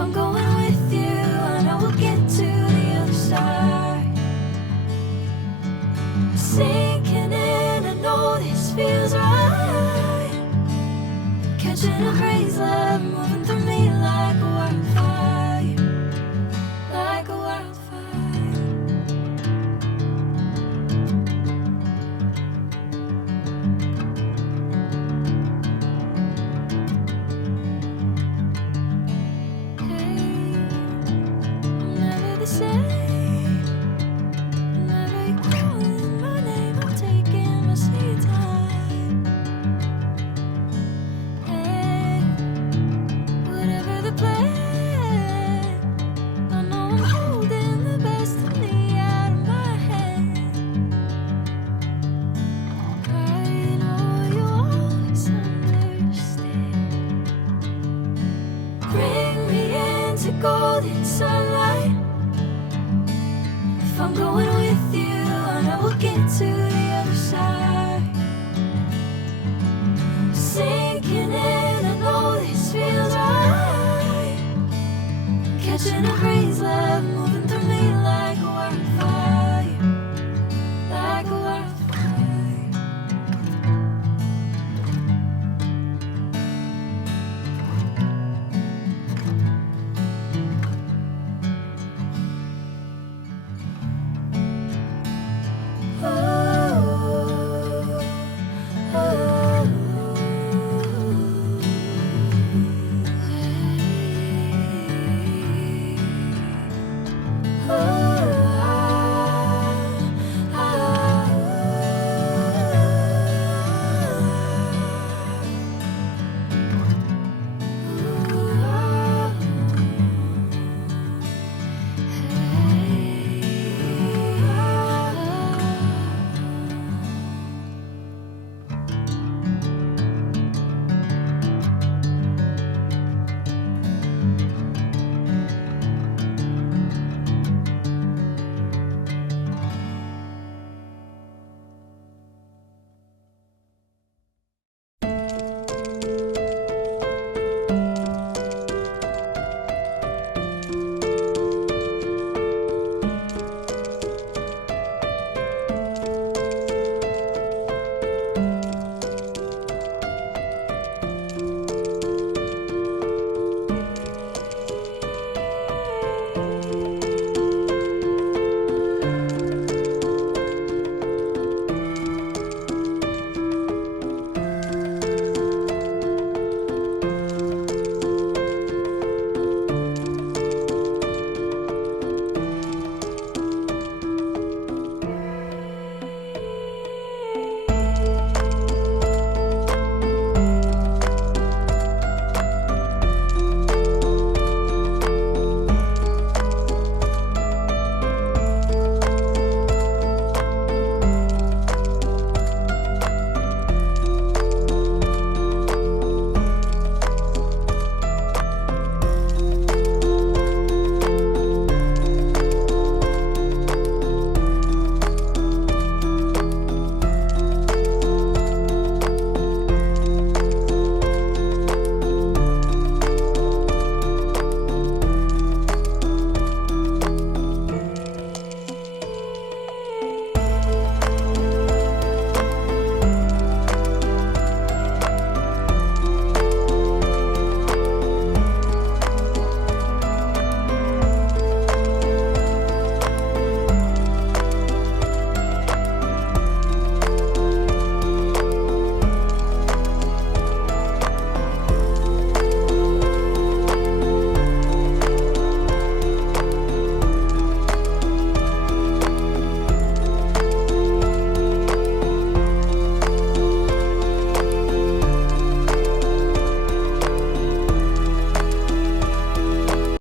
I'm going with you, I know we'll get to the other side. Sinking in, I know this feels right. Catching a crazy love, moving through me like a wildfire, like a wildfire. Golden sunlight. If I'm going with you, I know we'll get to the other side. Sinking in, I know this feels right.